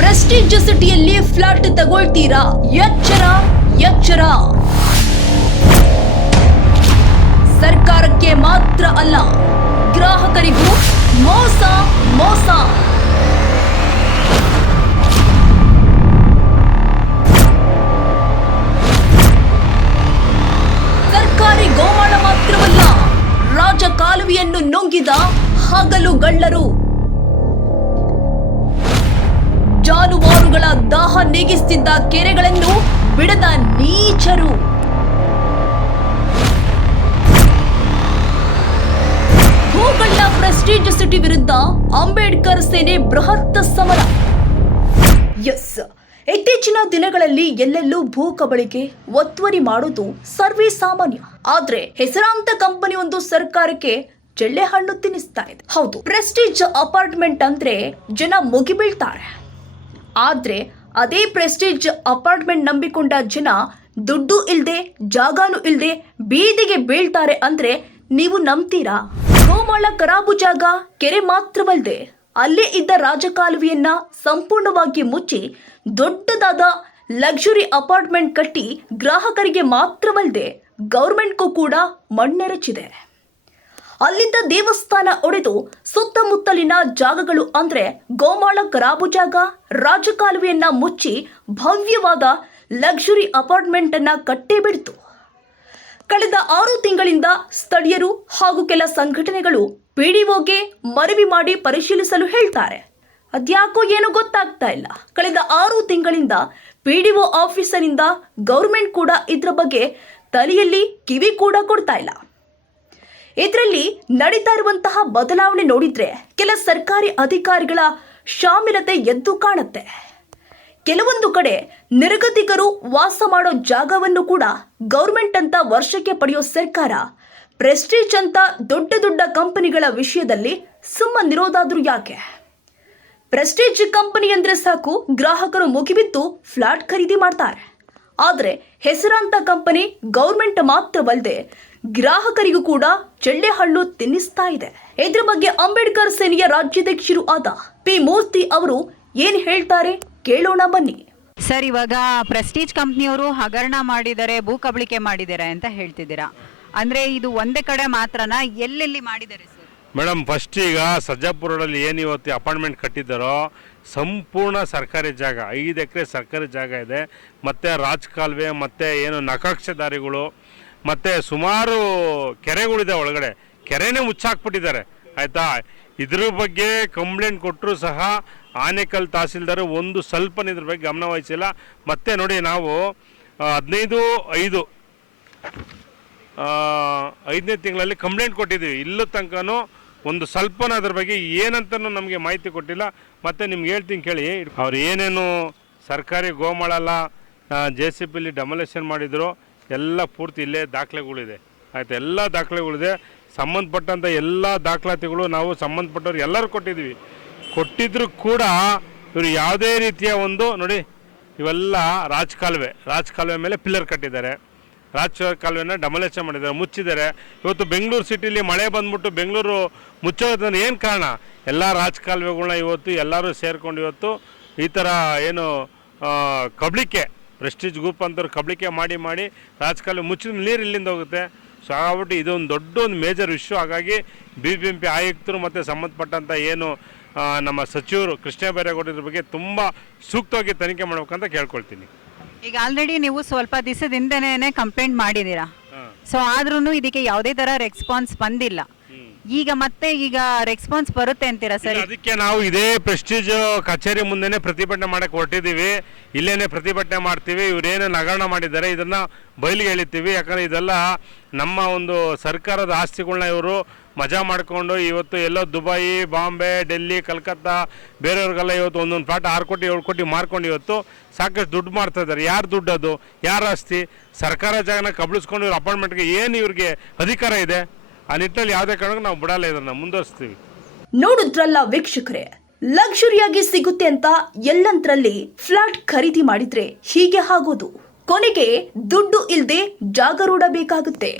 Prestige ಸಿಟಿಯಲ್ಲಿ flat ತಗೊಳ್ತೀರಾ? ಎಚ್ಚರ ಎಚ್ಚರ. ಸರ್ಕಾರಕ್ಕೆ ಮಾತ್ರ ಅಲ್ಲ, ಗ್ರಾಹಕರಿಗೂ ಮೋಸ ಮೋಸ. ಸರ್ಕಾರಿ ಗೋಮಾಳ ಮಾತ್ರವಲ್ಲ, ರಾಜಕಾಲುವೆಯನ್ನು ನುಂಗಿದ ಹಗಲುಗಳ್ಳರು, ಜಾನುವಾರುಗಳ ದಾಹ ನೀಗಿಸುತ್ತಿದ್ದ ಕೆರೆಗಳನ್ನು ಬಿಡದ ನೀಚರು, ಭೂಗಳ್ಳ ಪ್ರೆಸ್ಟೀಜ್ ಸಿಟಿ ವಿರುದ್ಧ ಅಂಬೇಡ್ಕರ್ ಸೇನೆ ಬೃಹತ್ ಸಮರ. ಎಸ್, ಇತ್ತೀಚಿನ ದಿನಗಳಲ್ಲಿ ಎಲ್ಲೆಲ್ಲೂ ಭೂ ಕಬಳಿಕೆ ಒತ್ತುವರಿ ಮಾಡುವುದು ಸರ್ವೇ ಸಾಮಾನ್ಯ. ಆದ್ರೆ ಹೆಸರಾಂತ ಕಂಪನಿ ಒಂದು ಸರ್ಕಾರಕ್ಕೆ ಚೆಳ್ಳೆ ಹಣ್ಣು ತಿನ್ನಿಸ್ತಾ ಇದೆ. ಹೌದು, ಪ್ರೆಸ್ಟೀಜ್ ಅಪಾರ್ಟ್ಮೆಂಟ್ ಅಂದ್ರೆ ಜನ ಮುಗಿಬೀಳ್ತಾರೆ. ಆದ್ರೆ ಅದೇ ಪ್ರೆಸ್ಟೀಜ್ ಅಪಾರ್ಟ್ಮೆಂಟ್ ನಂಬಿಕೊಂಡ ಜನ ದುಡ್ಡು ಇಲ್ದೆ ಜಾಗನೂ ಇಲ್ದೆ ಬೀದಿಗೆ ಬೀಳ್ತಾರೆ ಅಂದ್ರೆ ನೀವು ನಂಬ್ತೀರಾ? ಗೋಮಾಳ ಖರಾಬು ಜಾಗ, ಕೆರೆ ಮಾತ್ರವಲ್ಲದೆ ಅಲ್ಲೇ ಇದ್ದ ರಾಜಕಾಲುವೆಯನ್ನ ಸಂಪೂರ್ಣವಾಗಿ ಮುಚ್ಚಿ ದೊಡ್ಡದಾದ ಲಕ್ಸುರಿ ಅಪಾರ್ಟ್ಮೆಂಟ್ ಕಟ್ಟಿ ಗ್ರಾಹಕರಿಗೆ ಮಾತ್ರವಲ್ಲದೆ ಗೌರ್ಮೆಂಟ್ಗೂ ಕೂಡ ಮಣ್ಣೆರಚಿದೆ. ಅಲ್ಲಿದ್ದ ದೇವಸ್ಥಾನ ಒಡೆದು ಸುತ್ತಮುತ್ತಲಿನ ಜಾಗಗಳು ಅಂದ್ರೆ ಗೋಮಾಳ ಖರಾಬು ಜಾಗ, ರಾಜಕಾಲುವೆಯನ್ನ ಮುಚ್ಚಿ ಭವ್ಯವಾದ ಲಕ್ಸುರಿ ಅಪಾರ್ಟ್ಮೆಂಟ್ ಅನ್ನ ಕಟ್ಟೇ ಬಿಡ್ತು. ಕಳೆದ 6 ತಿಂಗಳಿಂದ ಸ್ಥಳೀಯರು ಹಾಗೂ ಕೆಲ ಸಂಘಟನೆಗಳು ಪಿಡಿಒಗೆ ಮನವಿ ಮಾಡಿ ಪರಿಶೀಲಿಸಲು ಹೇಳ್ತಾರೆ. ಅದ್ಯಾಕೋ ಏನೋ ಗೊತ್ತಾಗ್ತಾ ಇಲ್ಲ. ಕಳೆದ 6 ತಿಂಗಳಿಂದ ಪಿಡಿಒ ಆಫೀಸರಿಂದ ಗೌರ್ಮೆಂಟ್ ಕೂಡ ಇದ್ರ ಬಗ್ಗೆ ತಲೆಯಲ್ಲಿ ಕಿವಿ ಕೂಡ ಕೊಡ್ತಾ ಇಲ್ಲ. ಇದರಲ್ಲಿ ನಡೀತಾ ಇರುವಂತಹ ಬದಲಾವಣೆ ನೋಡಿದ್ರೆ ಕೆಲ ಸರ್ಕಾರಿ ಅಧಿಕಾರಿಗಳ ಶಾಮೀಲತೆ ಎದ್ದು ಕಾಣುತ್ತೆ. ಕೆಲವೊಂದು ಕಡೆ ನಿರ್ಗತಿಕರು ವಾಸ ಮಾಡೋ ಜಾಗವನ್ನು ಕೂಡ ಗೌರ್ಮೆಂಟ್ ಅಂತ ವರ್ಷಕ್ಕೆ ಪಡೆಯೋ ಸರ್ಕಾರ ಪ್ರೆಸ್ಟೀಜ್ ಅಂತ ದೊಡ್ಡ ದೊಡ್ಡ ಕಂಪನಿಗಳ ವಿಷಯದಲ್ಲಿ ಸುಮ್ಮನಿರೋದಾದ್ರೂ ಯಾಕೆ? ಪ್ರೆಸ್ಟೀಜ್ ಕಂಪನಿ ಅಂದ್ರೆ ಸಾಕು, ಗ್ರಾಹಕರು ಮುಗಿಬಿದ್ದು ಫ್ಲಾಟ್ ಖರೀದಿ ಮಾಡ್ತಾರೆ. ಆದ್ರೆ ಹೆಸರಾಂತ ಕಂಪನಿ ಗೌರ್ಮೆಂಟ್ ಮಾತ್ರವಲ್ಲದೆ ಗ್ರಾಹಕರಿಗೂ ಕೂಡ ಚೆಳ್ಳೆ ಹಣ್ಣು ತಿನ್ನಿಸ್ತಾ ಇದೆ. ಇದ್ರ ಬಗ್ಗೆ ಅಂಬೇಡ್ಕರ್ ಸೇನೆಯ ರಾಜ್ಯಾಧ್ಯಕ್ಷರು ಆದ ಪಿ ಮೂರ್ತಿ ಅವರು ಏನ್ ಹೇಳ್ತಾರೆ ಕೇಳೋಣ ಬನ್ನಿ. ಸರ್, ಇವಾಗ ಪ್ರೆಸ್ಟೀಜ್ ಕಂಪ್ನಿಯವರು ಹಗರಣ ಮಾಡಿದ್ದಾರೆ, ಭೂ ಕಬಳಿಕೆ ಮಾಡಿದ್ದಾರೆ ಅಂತ ಹೇಳ್ತಿದ್ದೀರಾ. ಅಂದ್ರೆ ಇದು ಒಂದೇ ಕಡೆ ಮಾತ್ರನಾ? ಎಲ್ಲೆಲ್ಲಿ ಮಾಡಿದ್ದಾರೆ ಸರ್? ಮೇಡಮ್, ಫಸ್ಟ್ ಈಗ ಸರ್ಜಾಪುರದಲ್ಲಿ ಏನು ಇವತ್ತು ಅಪಾರ್ಟ್ಮೆಂಟ್ ಕಟ್ಟಿದ್ದಾರೋ ಸಂಪೂರ್ಣ ಸರ್ಕಾರಿ ಜಾಗ, 5 ಎಕರೆ ಸರ್ಕಾರಿ ಜಾಗ ಇದೆ. ಮತ್ತು ರಾಜಕಾಲುವೆ ಮತ್ತು ಏನು ನಕಾಕ್ಷೆದಾರಿಗಳು ಮತ್ತು ಸುಮಾರು ಕೆರೆಗಳಿದೆ. ಒಳಗಡೆ ಕೆರೆನೇ ಮುಚ್ಚಾಕ್ಬಿಟ್ಟಿದ್ದಾರೆ, ಆಯಿತಾ? ಇದ್ರ ಬಗ್ಗೆ ಕಂಪ್ಲೇಂಟ್ ಕೊಟ್ಟರು ಸಹ ಆನೇಕಲ್ ತಹಸೀಲ್ದಾರ್ ಒಂದು ಸ್ವಲ್ಪ ಇದ್ರ ಬಗ್ಗೆ ಗಮನ ವಹಿಸಿಲ್ಲ. ಮತ್ತು ನೋಡಿ, ನಾವು 15/5 ತಿಂಗಳಲ್ಲಿ ಕಂಪ್ಲೇಂಟ್ ಕೊಟ್ಟಿದ್ದೀವಿ. ಇಲ್ಲೂ ತನಕನೂ ಒಂದು ಸ್ವಲ್ಪನೂ ಅದ್ರ ಬಗ್ಗೆ ಏನಂತನೂ ನಮಗೆ ಮಾಹಿತಿ ಕೊಟ್ಟಿಲ್ಲ. ಮತ್ತು ನಿಮ್ಗೆ ಹೇಳ್ತೀನಿ ಕೇಳಿ, ಅವ್ರು ಏನೇನು ಸರ್ಕಾರಿ ಗೋಮಾಳೆಲ್ಲ JCB ಡೆಮೊಲೇಷನ್ ಮಾಡಿದ್ರು ಎಲ್ಲ ಪೂರ್ತಿ ಇಲ್ಲೇ ದಾಖಲೆಗಳಿದೆ, ಆಯಿತು? ಎಲ್ಲ ದಾಖಲೆಗಳಿದೆ. ಸಂಬಂಧಪಟ್ಟಂಥ ಎಲ್ಲ ದಾಖಲಾತಿಗಳು ನಾವು ಸಂಬಂಧಪಟ್ಟವ್ರಿಗೆ ಎಲ್ಲರೂ ಕೊಟ್ಟಿದ್ದೀವಿ. ಕೊಟ್ಟಿದ್ರು ಕೂಡ ಇವರು ಯಾವುದೇ ರೀತಿಯ ಒಂದು ನೋಡಿ, ಇವೆಲ್ಲ ರಾಜಕಾಲುವೆ ಮೇಲೆ ಪಿಲ್ಲರ್ ಕಟ್ಟಿದ್ದಾರೆ, ರಾಜಕಾಲುವೆನ ಡೆಮೊಲೇಷನ್ ಮಾಡಿದ್ದಾರೆ, ಮುಚ್ಚಿದ್ದಾರೆ. ಇವತ್ತು ಬೆಂಗಳೂರು ಸಿಟಿಲಿ ಮಳೆ ಬಂದ್ಬಿಟ್ಟು ಬೆಂಗಳೂರು ಮುಚ್ಚೋದನ್ನು ಏನು ಕಾರಣ? ಎಲ್ಲ ರಾಜಕಾಲುವೆಗಳನ್ನ ಇವತ್ತು ಎಲ್ಲರೂ ಸೇರ್ಕೊಂಡು ಇವತ್ತು ಈ ಥರ ಏನು ಕಬಳಿಕೆ, ಪ್ರೆಸ್ಟೀಜ್ ಗ್ರೂಪ್ ಅಂತವ್ರು ಕಬಳಿಕೆ ಮಾಡಿ ರಾಜಕಾಲುವೆ ಮುಚ್ಚಿದ ನೀರು ಇಲ್ಲಿಂದ ಹೋಗುತ್ತೆ. ಸೊ ಹಾಗಾಗಿ ಇದೊಂದು ದೊಡ್ಡ ಒಂದು ಮೇಜರ್ ಇಶ್ಯೂ. ಹಾಗಾಗಿ BBMP ಆಯುಕ್ತರು ಮತ್ತು ಸಂಬಂಧಪಟ್ಟಂಥ ಏನು ನಮ್ಮ ಸಚಿವರು ಕೃಷ್ಣ ಬೈರೇಗೌಡ ಇದ್ರ ಬಗ್ಗೆ ತುಂಬ ಸೂಕ್ತವಾಗಿ ತನಿಖೆ ಮಾಡ್ಬೇಕಂತ ಕೇಳ್ಕೊಳ್ತೀನಿ. ಈಗ ಆಲ್ರೆಡಿ ನೀವು ಸ್ವಲ್ಪ ದಿವಸದಿಂದನೇ ಕಂಪ್ಲೇಂಟ್ ಮಾಡಿದ್ದೀರಾ. ಸೊ ಆದ್ರೂ ಇದಕ್ಕೆ ಯಾವುದೇ ತರ ರೆಸ್ಪಾನ್ಸ್ ಬಂದಿಲ್ಲ. ಈಗ ರೆಸ್ಪಾನ್ಸ್ ಬರುತ್ತೆ ಅಂತೀರಾ ಸರ್? ಅದಕ್ಕೆ ನಾವು ಇದೇ ಪ್ರೆಸ್ಟೀಜ್ ಕಚೇರಿ ಮುಂದೆನೆ ಪ್ರತಿಭಟನೆ ಮಾಡಕ್ಕೆ ಹೊರಟಿದ್ದೀವಿ. ಇಲ್ಲೇನೆ ಪ್ರತಿಭಟನೆ ಮಾಡ್ತೀವಿ. ಇವರೇನು ಹಗರಣ ಮಾಡಿದ್ದಾರೆ ಇದನ್ನ ಬಯಲಿಗೆ ಎಳಿತೀವಿ. ಯಾಕಂದ್ರೆ ಇದೆಲ್ಲ ನಮ್ಮ ಒಂದು ಸರ್ಕಾರದ ಆಸ್ತಿಗಳನ್ನ ಇವರು ಮಜಾ ಮಾಡಿಕೊಂಡು ಇವತ್ತು ಎಲ್ಲೋ ದುಬೈ, ಬಾಂಬೆ, ಡೆಲ್ಲಿ, ಕಲ್ಕತ್ತಾ ಬೇರೆಯವ್ರಿಗೆಲ್ಲ ಇವತ್ತು ಒಂದೊಂದು ಪ್ಲಾಟ್ 6 ಕೋಟಿ 7 ಕೋಟಿ ಮಾರ್ಕೊಂಡು ಇವತ್ತು ಸಾಕಷ್ಟು ದುಡ್ಡು ಮಾಡ್ತಾ ಇದ್ದಾರೆ. ಯಾರು ದುಡ್ಡು ಅದು? ಯಾರ ಆಸ್ತಿ? ಸರ್ಕಾರ ಜಾಗನ ಕಬಳಿಸ್ಕೊಂಡು ಇವ್ರ ಅಪಾರ್ಟ್ಮೆಂಟ್ಗೆ ಏನು ಇವ್ರಿಗೆ ಅಧಿಕಾರ ಇದೆ? ಆ ನಿಟ್ಟಿನಲ್ಲಿ ಯಾವುದೇ ಕಾರಣಕ್ಕೂ ನಾವು ಬಿಡಲ್ಲ, ಇದನ್ನ ಮುಂದುವರಿಸ್ತೀವಿ. ನೋಡಿದ್ರಲ್ಲ ವೀಕ್ಷಕರೇ, ಲಕ್ಸುರಿಯಾಗಿ ಸಿಗುತ್ತೆ ಅಂತ ಎಲ್ಲಂತರಲ್ಲಿ ಫ್ಲಾಟ್ ಖರೀದಿ ಮಾಡಿದ್ರೆ ಹೀಗೆ ಆಗೋದು. ಕೊನೆಗೆ ದುಡ್ಡು ಇಲ್ಲದೆ ಜಾಗರೂಢ ಬೇಕಾಗುತ್ತೆ.